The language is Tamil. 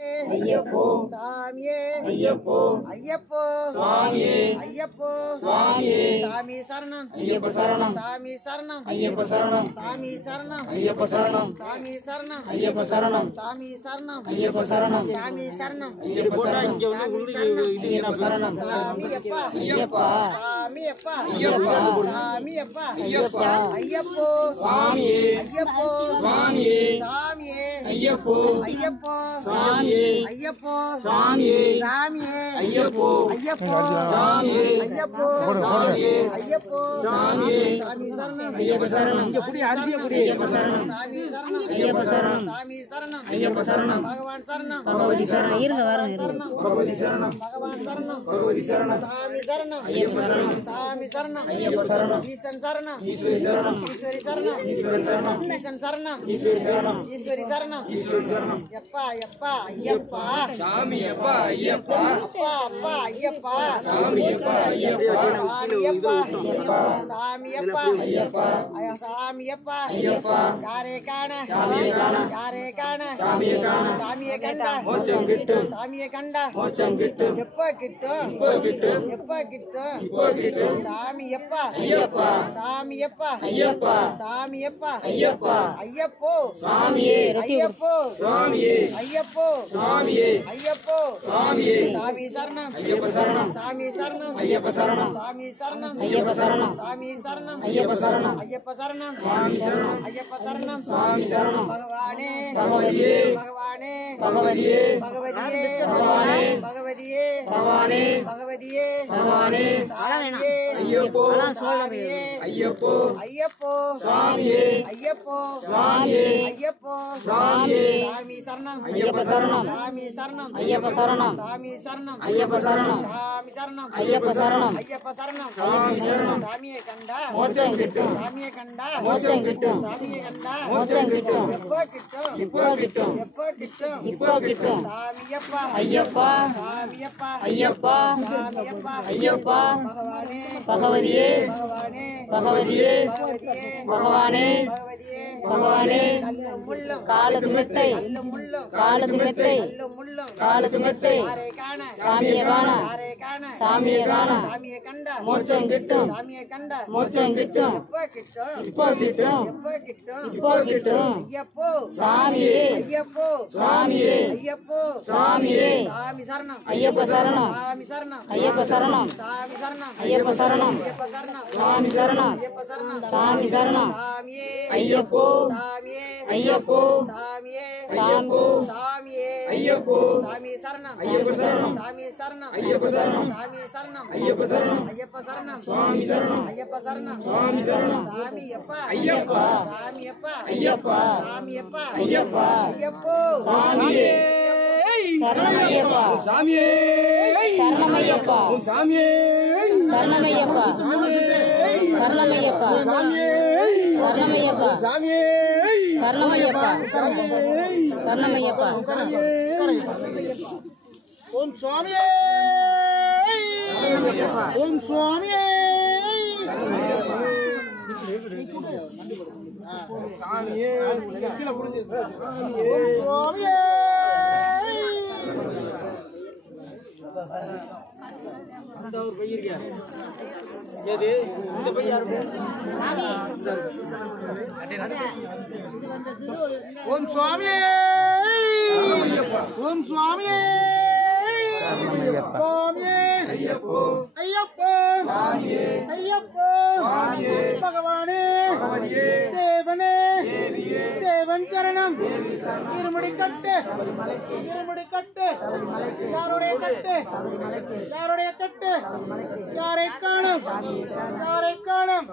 ஐயப்போ சாமியே ஐயப்போ ஐயப்போ சுவாமியே ஐயப்போ சுவாமியே சாமி சரணம் ஐயப்ப சரணம் சாமி சரணம் ஐயப்ப சரணம் சாமி சரணம் ஐயப்ப சரணம் சாமி சரணம் ஐயப்ப சரணம் சாமி சரணம் ஐயப்ப சரணம் சாமி சரணம் ஐயப்ப சரணம் சாமி சரணம் ஐயப்ப சரணம் சாமி அப்பா ஐயப்பா சாமி அப்பா ஐயப்பா சாமி அப்பா ஐயப்பா ஐயப்போ சுவாமியே ஐயப்போ சுவாமியே சாமியே ஐயப்போ ஐயப்போ சுவாமியே ஐயப்போ சுவாமியே சாமியே ஐயப்போ ஐயப்போ சாமியே ஐயப்போ சாமியே ஐயப்போ சாமியே சாமி சரணம் ஐயப்ப சரணம் இங்க புடி அரிசிய புடி ஐயப்ப சரணம் சாமி சரணம் ஐயப்ப சரணம் சாமி சரணம் ஐயப்ப சரணம் பகவான் சரணம் பகவதி சரணம் இருங்க வரங்க பகவதி சரணம் பகவான் சரணம் பகவதி சரணம் சாமி சரணம் ஐயப்ப சரணம் சாமி சரணம் ஐயப்ப சரணம் ஈசன் சரணம் ஈஸ்வரி சரணம் ஈஸ்வரி சரணம் ஈஸ்வரி சரணம் ஈசன் சரணம் ஈஸ்வரி சரணம் ஈஸ்வரி சரணம் ஈஸ்வரி சரணம் எப்பா எப்பா ஐயப்பா சாமி அப்பா ஐயப்பா அப்பா அப்பா ஐயப்பா சாமி அப்பா ஐயப்பா சாமி அப்பா சாமி அப்பா ஐயப்பா சாமி அப்பா ஐயப்பா யாரே காண சாமியே காண யாரே காண சாமியே காண சாமியே கண்ட மோட்சம் கிட்டும் சாமியே கண்ட மோட்சம் கிட்டும் எப்ப கிட்டும் இப்போ கிட்டும் எப்ப கிட்டும் இப்போ கிட்டும் சாமி அப்பா ஐயப்பா சாமி அப்பா ஐயப்பா சாமி அப்பா ஐயப்பா ஐயப்போ சாமியே ஐயப்போ சாமியே ஐயப்போ சாமியே ஐயப்போ சாமியே சாமி சரணம் ஐயப்ப சரணம் சாமி சரணம் ஐயப்ப சரணம் சாமி சரணம் ஐயப்ப சரணம் சாமி சரணம் ஐயப்ப சரணம் ஐயப்ப சரணம் சாமி சரணம் ஐயப்ப சரணம் சாமி சரணம் பகவானே பகவதியே பகவானே பகவதியே பகவதியே பகவானே பகவதியே பகவானே பகவதியே பகவானே சாமியே ஐயப்போ சாமியே ஐயப்போ ஐயப்போ சாமியே ஐயப்போ சாமியே ஐயப்போ சாமியே சாமி சரணம் ஐயப்ப சரணம் சாமி சரணம் ஐயப்ப சரணம் சாமி சரணம் ஐயப்ப சரணம் சாமி சரணம் ஐயப்ப சரணம் ஐயப்ப சரணம் சாமி சரணம் சாமியே கண்டா மோட்சம் கிட்டும் சாமியே கண்டா மோட்சம் கிட்டும் சாமியே கண்டா மோட்சம் கிட்டும் எப்போ கிட்டும் இப்போ கிட்டும் எப்போ கிட்டும் இப்போ கிட்டும் சாமியப்பா ஐயப்பா சாமியப்பா ஐயப்பா சாமியப்பா ஐயப்பா பகவானே பகவதியே பகவானே பகவதியே பகவதியே பகவானே பகவதியே பகவானே கல்லும் முள்ளும் காலுக்கு மெத்தை கல்லும் முள்ளும் காலுக்கு மெத்தை கல்லும் முள்ளும் காலுக்கு மெத்தை யாரே காண சாமியே காண யாரே காண சாமியே காண சாமியே கண்ட மோட்சம் கிட்டும் சாமியே கண்ட மோட்சம் கிட்டும் எப்போ கிட்டும் இப்போ கிட்டும் எப்போ கிட்டும் இப்போ கிட்டும் ஐயப்போ சாமியே ஐயப்போ சாமியே ஐயப்போ சாமியே சாமி சரணம் ஐயப்ப சரணம் சாமி சரணம் ஐயப்ப சரணம் சாமி சரணம் ஐயப்ப சரணம் ஐயப்ப சரணம் சாமி சரணம் ஐயப்ப சரணம் சாமி சரணம் சாமியே ஐயப்போ சாமியே ஐயப்போ சாமியே ஐயப்போ சாமியே ஐயப்போ சாமி சரணம் ஐயப்ப சரணம் சாமி சரணம் ஐயப்ப சரணம் சாமி சரணம் ஐயப்ப சரணம் ஐயப்ப சரணம் சாமி சரணம் ஐயப்ப சரணம் சாமி சரணம் சாமி அப்பா ஐயப்பா சாமி அப்பா ஐயப்பா சாமி அப்பா ஐயப்பா ஐயப்போ சாமியே சரணமையப்பா சாமியே சரணமையப்பா சாமியே சரணமையப்பா சரணமையப்பா சாமியே சரணமையப்பா சாமியே சரணமையப்பா சரணமையப்பா ஓம் சுவாமியே ஓம் சுவாமியே சாமியே கீழே புரிஞ்சு சுவாமியே அந்த ஒரு பை இருக்க எது இந்த பை யாரு ஓம் சுவாமியே ஓம் சுவாமியே சுவாமியே ஐயப்போ ஐயப்போ சாமியே ஐயப்போ சாமியே பகவானே பகவதியே தேவனே தேவியே தேவன் சரணம் இருமுடி கட்டு இருமுடி கட்டு யாருடைய கட்டு யாருடைய கட்டு யாரை காணும் யாரை காணும்